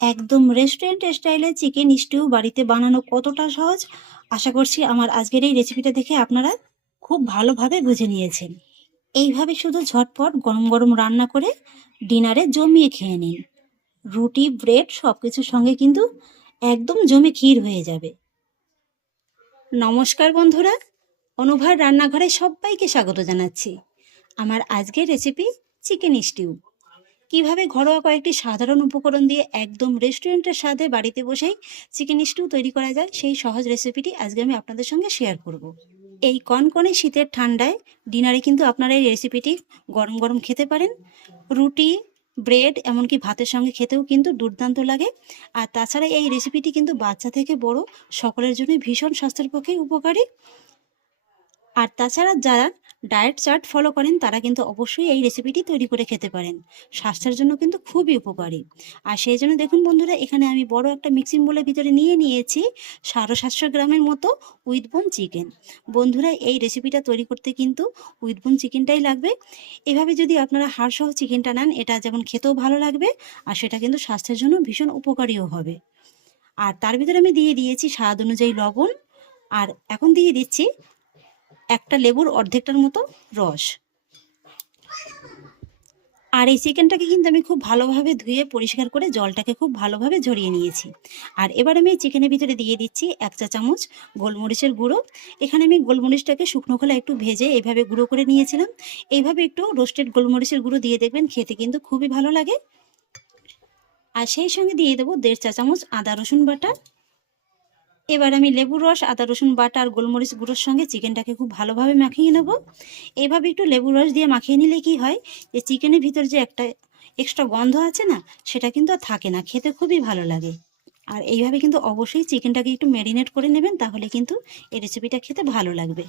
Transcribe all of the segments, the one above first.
একদম রেস্টুরেন্ট স্টাইলে chicken stew বাড়িতে বানানো কতটা সহজ? আশা করছি আমার আজকের এই রেসিপিটা দেখে আপনারা খুব ভালোভাবে বুঝে নিয়েছেন। এইভাবে শুধু ঝটপট গরম গরম রান্না করে ডিনারে জমিয়ে খেয়ে নিন। রুটি ব্রেড সব কিছুর সঙ্গে কিন্তু একদম জমে ক্ষীর হয়ে যাবে। নমস্কার বন্ধুরা, অনুভার রান্নাঘরে সবাইকে স্বাগত জানাচ্ছি। আমার আজকের রেসিপি চিকেন স্টিউ কীভাবে ঘরোয়া কয়েকটি সাধারণ উপকরণ দিয়ে একদম রেস্টুরেন্টের স্বাদে বাড়িতে বসেই চিকেন স্টিউ তৈরি করা যায়, সেই সহজ রেসিপিটি আজকে আমি আপনাদের সঙ্গে শেয়ার করব। এই কনকনে শীতের ঠান্ডায় ডিনারে কিন্তু আপনারা এই রেসিপিটি গরম গরম খেতে পারেন। রুটি, ব্রেড, এমনকি ভাতের সঙ্গে খেতেও কিন্তু দুর্দান্ত লাগে। আর তাছাড়া এই রেসিপিটি কিন্তু বাচ্চা থেকে বড়, সকলের জন্য ভীষণ স্বাস্থ্যের পক্ষে উপকারী। আর তাছাড়া যারা ডায়েট চার্ট ফলো করেন, তারা কিন্তু অবশ্যই এই রেসিপিটি তৈরি করে খেতে পারেন। স্বাস্থ্যের জন্য কিন্তু খুবই উপকারী। আর সেই জন্য দেখুন বন্ধুরা, এখানে আমি বড় একটা মিক্সিং বোলের ভিতরে নিয়ে নিয়েছি সাড়ে সাতশো গ্রামের মতো উইথবোন চিকেন বন্ধুরা, এই রেসিপিটা তৈরি করতে কিন্তু উইথবোন চিকেনটাই লাগবে। এভাবে যদি আপনারা হাড়সহ চিকেনটা নেন, এটা যেমন খেতেও ভালো লাগবে, আর সেটা কিন্তু স্বাস্থ্যের জন্য ভীষণ উপকারীও হবে। আর তার ভিতরে আমি দিয়ে দিয়েছি স্বাদ অনুযায়ী লবণ। আর এখন দিয়ে দিচ্ছি একটা লেবুর অর্ধেকটার মতো রস। আর এই চিকেনটাকে কিন্তু আমি খুব ভালোভাবে ধুয়ে পরিষ্কার করে জলটাকে খুব ভালোভাবে ঝরিয়ে নিয়েছি। আর এবার আমি চিকেনের ভিতরে দিয়ে দিচ্ছি এক চা চামচ গোলমরিচের গুঁড়ো। এখানে আমি গোলমরিচটাকে শুকনো খোলা একটু ভেজে এইভাবে গুঁড়ো করে নিয়েছিলাম। এইভাবে একটু রোস্টেড গোলমরিচের গুঁড়ো দিয়ে দেখবেন খেতে কিন্তু খুবই ভালো লাগে। আর সেই সঙ্গে দিয়ে দেবো দেড় চা চামচ আদা রসুন বাটা। এবার আমি লেবুর রস, আদা, রসুন, বাটা আর গোলমরিচ গুঁড়োর সঙ্গে চিকেনটাকে খুব ভালোভাবে মাখিয়ে নেব। এভাবে একটু লেবুর রস দিয়ে মাখিয়ে নিলে কি হয় যে চিকেনের ভিতর যে একটা এক্সট্রা গন্ধ আছে না, সেটা কিন্তু আর থাকে না, খেতে খুবই ভালো লাগে। আর এইভাবে কিন্তু অবশ্যই চিকেনটাকে একটু ম্যারিনেট করে নেবেন, তাহলে কিন্তু এই রেসিপিটা খেতে ভালো লাগবে।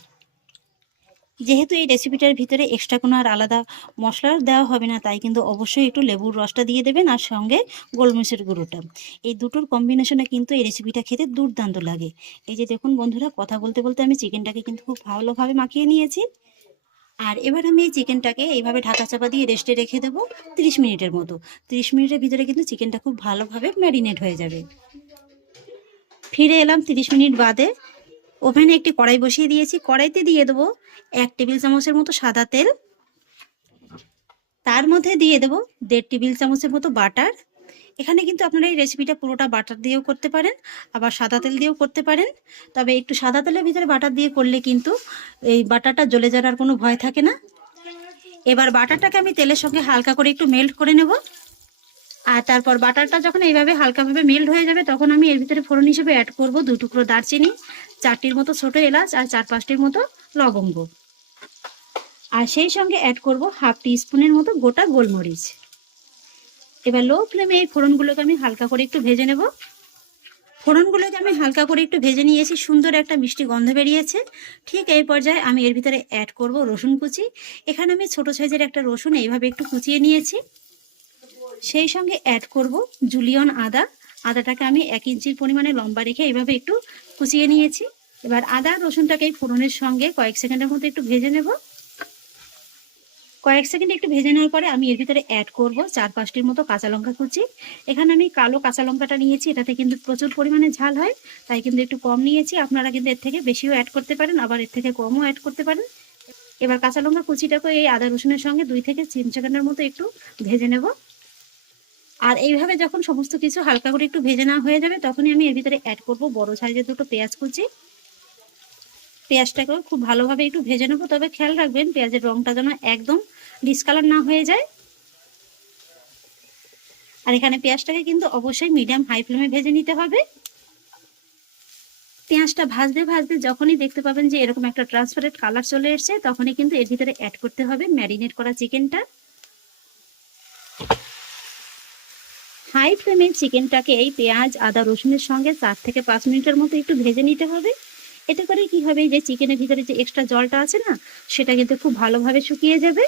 যেহেতু এই রেসিপিটার ভিতরে এক্সট্রা কোনো আর আলাদা মশলা দেওয়া হবে না, তাই কিন্তু অবশ্যই একটু লেবুর রসটা দিয়ে দেবেন আর সঙ্গে গোলমরিচের গুঁড়োটা। এই দুটোর কম্বিনেশনে কিন্তু এই রেসিপিটা খেতে দুর্দান্ত লাগে। এই যে দেখুন বন্ধুরা, কথা বলতে বলতে আমি চিকেনটাকে কিন্তু খুব ভালোভাবে মাখিয়ে নিয়েছি। আর এবার আমি এই চিকেনটাকে এইভাবে ঢাকা চাপা দিয়ে রেস্টে রেখে দেবো তিরিশ মিনিটের মতো। তিরিশ মিনিটের ভিতরে কিন্তু চিকেনটা খুব ভালোভাবে ম্যারিনেট হয়ে যাবে। ফিরে এলাম তিরিশ মিনিট বাদে। ওভেনে একটি কড়াই বসিয়ে দিয়েছি। কড়াইতে দিয়ে দেবো এক টেবিল চামচের মতো সাদা তেল। তার মধ্যে দিয়ে দেবো দেড় টেবিল চামচের মতো বাটার। এখানে কিন্তু আপনারা এই রেসিপিটা পুরোটা বাটার দিয়েও করতে পারেন, আবার সাদা তেল দিয়েও করতে পারেন। তবে একটু সাদা তেলের ভিতরে বাটার দিয়ে করলে কিন্তু এই বাটারটা জ্বলে যাওয়ার কোনো ভয় থাকে না। এবার বাটারটাকে আমি তেলের সঙ্গে হালকা করে একটু মেল্ট করে নেব। আর তারপর বাটারটা যখন এইভাবে হালকাভাবে মেল্ট হয়ে যাবে, তখন আমি এর ভিতরে ফোড়ন হিসেবে অ্যাড করব দু টুকরো দারচিনি। চারটির মতো ছোট এলাচ আর চার পাঁচটির মতো লবঙ্গ। আর সেই সঙ্গে অ্যাড করব হাফ টি স্পুনের মতো গোটা গোলমরিচ। এবার লো ফ্লেমে এই ফোড়নগুলোকে আমি হালকা করে একটু ভেজে নেব। ফোড়নগুলোকে আমি হালকা করে একটু ভেজে নিয়েছি, সুন্দর একটা মিষ্টি গন্ধ বেরিয়েছে। ঠিক এই পর্যায়ে আমি এর ভিতরে অ্যাড করব রসুন কুচি। এখানে আমি ছোট সাইজের একটা রসুন এইভাবে একটু কুচিয়ে নিয়েছি। সেই সঙ্গে অ্যাড করব জুলিয়ন আদা। আদাটাকে আমি এক ইঞ্চির পরিমাণে লম্বা রেখে এইভাবে একটু কুচিয়ে নিয়েছি। এবার আদা রসুনটাকে এই ফোড়নের সঙ্গে কয়েক সেকেন্ডের মধ্যে একটু ভেজে নেব। কয়েক সেকেন্ড একটু ভেজে নেওয়ার পরে আমি এর ভিতরে অ্যাড করব চার পাঁচটির মতো কাঁচা লঙ্কা কুচি। এখানে আমি কালো কাঁচা লঙ্কাটা নিয়েছি, এটাতে কিন্তু প্রচুর পরিমাণে ঝাল হয়, তাই কিন্তু একটু কম নিয়েছি। আপনারা কিন্তু এর থেকে বেশিও অ্যাড করতে পারেন, আবার এর থেকে কমও অ্যাড করতে পারেন। এবার কাঁচা লঙ্কা কুচিটাকে এই আদা রসুনের সঙ্গে দুই থেকে তিন সেকেন্ডের মতো একটু ভেজে নেব। আর এইভাবে যখন সমস্ত কিছু হালকা করে একটু ভেজে নেওয়া হয়ে যাবে, তখনই আমি এর ভিতরে অ্যাড করব বড় সাইজের দুটো পেঁয়াজ কুচি। পেঁয়াজটাকেও খুব ভালোভাবে একটু ভেজে নেব, তবে খেয়াল রাখবেন পেঁয়াজের রংটা যেন একদম ডিসকালার না হয়ে যায়। আর এখানে পেঁয়াজটাকে কিন্তু অবশ্যই মিডিয়াম হাই ফ্লেমে ভেজে নিতে হবে। পেঁয়াজটা ভাজতে ভাজতে যখনই দেখতে পাবেন যে এরকম একটা ট্রান্সপারেন্ট কালার চলে এসছে, তখনই কিন্তু এর ভিতরে অ্যাড করতে হবে ম্যারিনেট করা চিকেনটা হাই ফ্লেমে চিকেনটাকে এই পেঁয়াজ, আদা, রসুনের সঙ্গে চার থেকে পাঁচ মিনিটের মতো একটু ভেজে নিতে হবে। এতে করে কি হবে যে চিকেনের ভিতরে যে এক্সট্রা জলটা আছে না, সেটা কিন্তু খুব ভালোভাবে শুকিয়ে যাবে।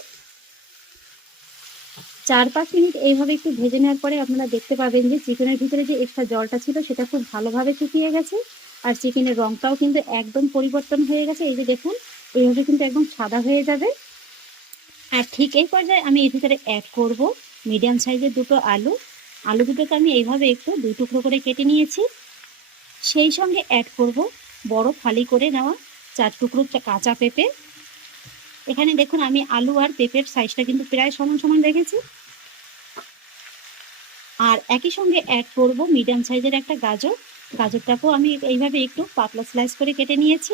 চার পাঁচ মিনিট এইভাবে একটু ভেজে নেওয়ার পরে আপনারা দেখতে পাবেন যে চিকেনের ভিতরে যে এক্সট্রা জলটা ছিল, সেটা খুব ভালোভাবে শুকিয়ে গেছে। আর চিকেনের রংটাও কিন্তু একদম পরিবর্তন হয়ে গেছে। এই যে দেখুন, এইভাবে কিন্তু একদম সাদা হয়ে যাবে। আর ঠিক এই পর্যায়ে আমি এর ভিতরে অ্যাড করব। মিডিয়াম সাইজের দুটো আলু। আলু দুটোকে আমি এইভাবে একটু দুই টুকরো করে কেটে নিয়েছি। সেই সঙ্গে অ্যাড করব বড় ফালি করে নেওয়া চার টুকরো কাঁচা পেঁপে। এখানে দেখুন আমি আলু আর পেঁপের সাইজটা কিন্তু প্রায় সমান সমান রেখেছি। আর একই সঙ্গে অ্যাড করব মিডিয়াম সাইজের একটা গাজর। গাজরটাকেও আমি এইভাবে একটু পাতলা স্লাইস করে কেটে নিয়েছি।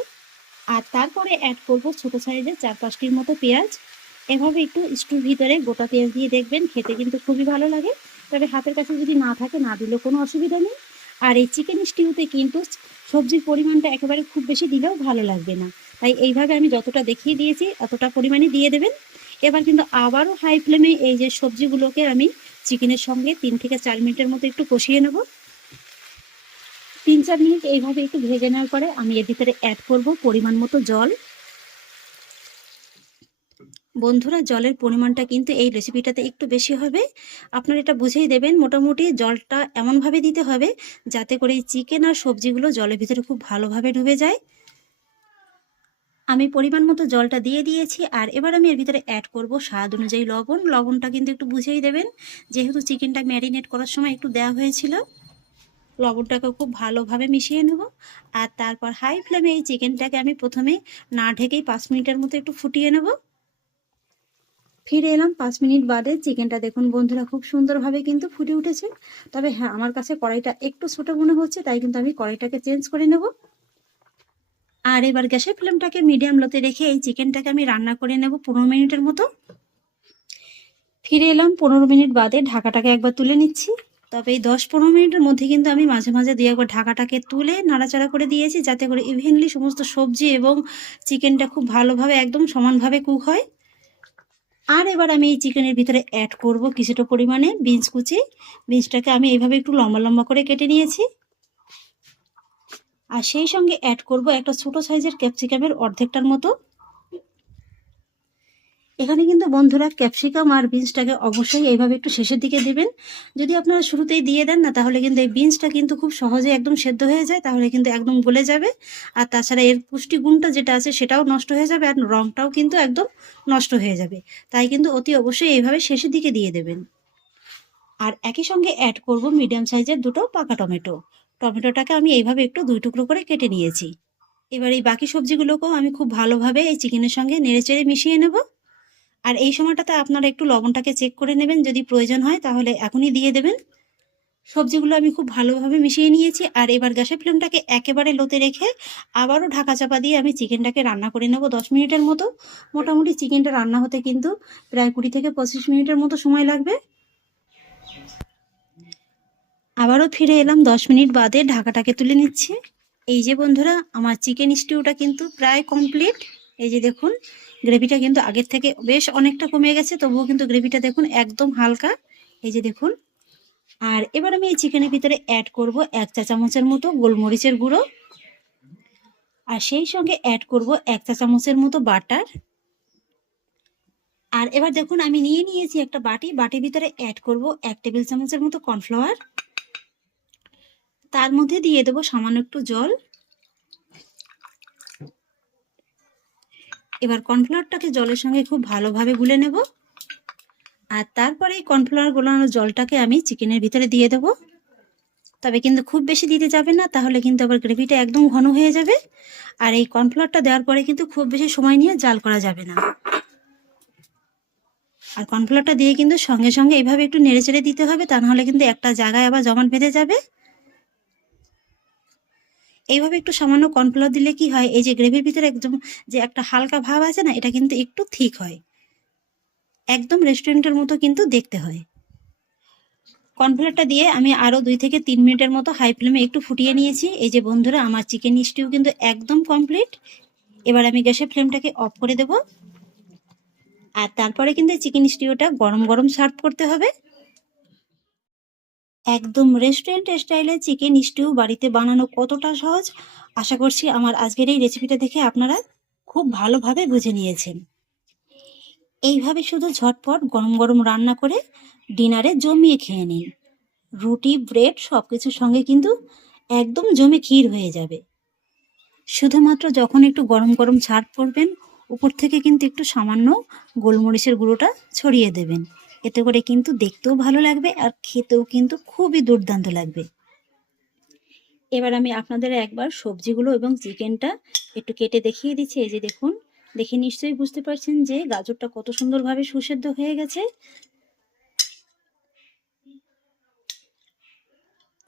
আর তারপরে অ্যাড করব ছোট সাইজের চার পাঁচটির মতো পেঁয়াজ। এভাবে একটু স্টুর ভিতরে গোটা পেঁয়াজ দিয়ে দেখবেন, খেতে কিন্তু খুবই ভালো লাগে। তবে হাতের কাছে যদি না থাকে, না দিলেও কোনো অসুবিধা নেই। আর এই চিকেন স্টিউতে কিন্তু সবজির পরিমাণটা একেবারে খুব বেশি দিলেও ভালো লাগবে না। তাই এইভাবে আমি যতটা দেখিয়ে দিয়েছি, অতটা পরিমাণে দিয়ে দেবেন। এবার কিন্তু আবারও হাই ফ্লেমে এই যে সবজিগুলোকে আমি চিকেনের সঙ্গে তিন থেকে চার মিনিটের মতো একটু কষিয়ে নেব। তিন চার মিনিট এইভাবে একটু ভেজে নেওয়ার পরে আমি এর ভিতরে অ্যাড করব পরিমাণ মতো জল। বন্ধুরা, জলের পরিমাণটা কিন্তু এই রেসিপিটাতে একটু বেশি হবে। আপনারা এটা বুঝেই দেবেন, মোটামুটি জলটা এমনভাবে দিতে হবে যাতে করে এই চিকেন আর সবজিগুলো জলের ভিতরে খুব ভালোভাবে ডুবে যায়। আমি পরিমাণ মতো জলটা দিয়ে দিয়েছি আর এবার আমি এর ভিতরে অ্যাড করব স্বাদ অনুযায়ী লবণ। লবণটা কিন্তু একটু বুঝেই দেবেন, যেহেতু চিকেনটা ম্যারিনেট করার সময় একটু দেওয়া হয়েছিল। লবণটাকে খুব ভালোভাবে মিশিয়ে নেব আর তারপর হাই ফ্লেমে এই চিকেনটাকে আমি প্রথমে না ঢেকেই পাঁচ মিনিটের মতো একটু ফুটিয়ে নেব। ফিরে এলাম পাঁচ মিনিট বাদে। চিকেনটা দেখুন বন্ধুরা খুব সুন্দরভাবে কিন্তু ফুটে উঠেছে। তবে হ্যাঁ আমার কাছে কড়াইটা একটু ছোট মনে হচ্ছে, তাই কিন্তু আমি কড়াইটাকে চেঞ্জ করে নেব। আর এবার গ্যাসের ফ্লেমটাকে মিডিয়াম লোতে রেখে এই চিকেনটাকে আমি রান্না করে নেব পনেরো মিনিটের মতো। ফিরে এলাম পনেরো মিনিট বাদে, ঢাকাটাকে একবার তুলে নিচ্ছি। তবে এই দশ পনেরো মিনিটের মধ্যে কিন্তু আমি মাঝে মাঝে দিয়ে একবার ঢাকাটাকে তুলে নাড়াচাড়া করে দিয়েছি, যাতে করে ইভেনলি সমস্ত সবজি এবং চিকেনটা খুব ভালোভাবে একদম সমানভাবে কুক হয়। আর এবার আমি এই চিকেনের ভিতরে অ্যাড করব কিছুটা পরিমাণে বিনস কুচি। বিনসটাকে আমি এইভাবে একটু লম্বা লম্বা করে কেটে নিয়েছি। আর সেই সঙ্গে অ্যাড করব একটা ছোটো সাইজের ক্যাপসিকামের অর্ধেকটার মতো। এখানে কিন্তু বন্ধুরা ক্যাপসিকাম আর বিনসটাকে অবশ্যই এইভাবে একটু শেষের দিকে দিবেন। যদি আপনারা শুরুতেই দিয়ে দেন না, তাহলে কিন্তু এই বিনসটা কিন্তু খুব সহজে একদম সেদ্ধ হয়ে যায়, তাহলে কিন্তু একদম গলে যাবে। আর তাছাড়া এর পুষ্টিগুণটা যেটা আছে সেটাও নষ্ট হয়ে যাবে, আর রঙটাও কিন্তু একদম নষ্ট হয়ে যাবে। তাই কিন্তু অতি অবশ্যই এইভাবে শেষের দিকে দিয়ে দেবেন। আর একই সঙ্গে অ্যাড করব মিডিয়াম সাইজের দুটো পাকা টমেটো। টমেটোটাকে আমি এইভাবে একটু দুই টুকরো করে কেটে নিয়েছি। এবার এই বাকি সবজিগুলোকেও আমি খুব ভালোভাবে এই চিকেনের সঙ্গে নেড়েচেড়ে মিশিয়ে নেব। আর এই সময়টাতে আপনারা একটু লবণটাকে চেক করে নেবেন, যদি প্রয়োজন হয় তাহলে এখনই দিয়ে দেবেন। সবজিগুলো আমি খুব ভালোভাবে মিশিয়ে নিয়েছি আর এবার গ্যাসের ফ্লেমটাকে একেবারে লোতে রেখে আবারও ঢাকা চাপা দিয়ে আমি চিকেনটাকে রান্না করে নেব দশ মিনিটের মতো। মোটামুটি চিকেনটা রান্না হতে কিন্তু প্রায় কুড়ি থেকে পঁচিশ মিনিটের মতো সময় লাগবে। আবারও ফিরে এলাম দশ মিনিট বাদে ঢাকাটাকে তুলে নিচ্ছি। এই যে বন্ধুরা, আমার চিকেন স্টিউটা কিন্তু প্রায় কমপ্লিট এই যে দেখুন গ্রেভিটা কিন্তু আগের থেকে বেশ অনেকটা কমে গেছে, তবুও কিন্তু গ্রেভিটা দেখুন একদম হালকা। এই যে দেখুন, আর এবার আমি এই চিকেনের ভিতরে অ্যাড করব এক চা চামচের মতো গোলমরিচের গুঁড়ো। আর সেই সঙ্গে অ্যাড করব এক চা চামচের মতো বাটার। আর এবার দেখুন আমি নিয়ে নিয়েছি একটা বাটি, বাটির ভিতরে অ্যাড করব এক টেবিল চামচের মতো কর্নফ্লাওয়ার তার মধ্যে দিয়ে দেবো সামান্য একটু জল। এবার কর্নফ্লাওয়ারটাকে জলের সঙ্গে খুব ভালোভাবে গুলে নেব। আর তারপরে এই কর্নফ্লাওয়ার গোলানো জলটাকে আমি চিকেনের ভিতরে দিয়ে দেব। তবে কিন্তু খুব বেশি দিতে যাবে না, তাহলে কিন্তু আবার গ্রেভিটা একদম ঘন হয়ে যাবে। আর এই কর্নফ্লাওয়ারটা দেওয়ার পরে কিন্তু খুব বেশি সময় নিয়ে জাল করা যাবে না। আর কর্নফ্লাওয়ারটা দিয়ে কিন্তু সঙ্গে সঙ্গে এভাবে একটু নেড়ে চেড়ে দিতে হবে, তা নাহলে কিন্তু একটা জায়গায় আবার জমাট বেঁধে যাবে। এইভাবে একটু সামান্য কর্নফ্লাওয়ার দিলে কি হয়? এই যে গ্রেভির ভিতরে একদম যে একটা হালকা ভাব আছে না, এটা কিন্তু একটু ঠিক হয়। একদম রেস্টুরেন্টের মতো কিন্তু দেখতে হয়। কর্নফ্লাওয়ারটা দিয়ে আমি আরও দুই থেকে তিন মিনিটের মতো হাই ফ্লেমে একটু ফুটিয়ে নিয়েছি। এই যে বন্ধুরা, আমার চিকেন স্টিউ কিন্তু একদম কমপ্লিট এবার আমি গ্যাসের ফ্লেমটাকে অফ করে দেব। আর তারপরে কিন্তু চিকেন স্টিউটা গরম গরম সার্ভ করতে হবে। একদম রেস্টুরেন্ট স্টাইলে চিকেন স্টিউ বাড়িতে বানানো কতটা সহজ? আশা করছি আমার আজকের এই রেসিপিটা দেখে আপনারা খুব ভালোভাবে বুঝে নিয়েছেন। এইভাবে শুধু ঝটপট গরম গরম রান্না করে ডিনারে জমিয়ে খেয়ে নিন। রুটি ব্রেড সব কিছুর সঙ্গে কিন্তু একদম জমে ক্ষীর হয়ে যাবে। শুধুমাত্র যখন একটু গরম গরম ছাড় পড়বেন, উপর থেকে কিন্তু একটু সামান্য গোলমরিচের গুঁড়োটা ছড়িয়ে দেবেন। এতে করে কিন্তু দেখতেও ভালো লাগবে আর খেতেও কিন্তু খুবই দুর্দান্ত লাগবে। এবার আমি আপনাদের একবার সবজিগুলো এবং চিকেনটা একটু কেটে দেখিয়ে দিচ্ছি। এই যে দেখুন, দেখে নিশ্চয়ই বুঝতে পারছেন যে গাজরটা কত সুন্দরভাবে সুসেদ্ধ হয়ে গেছে।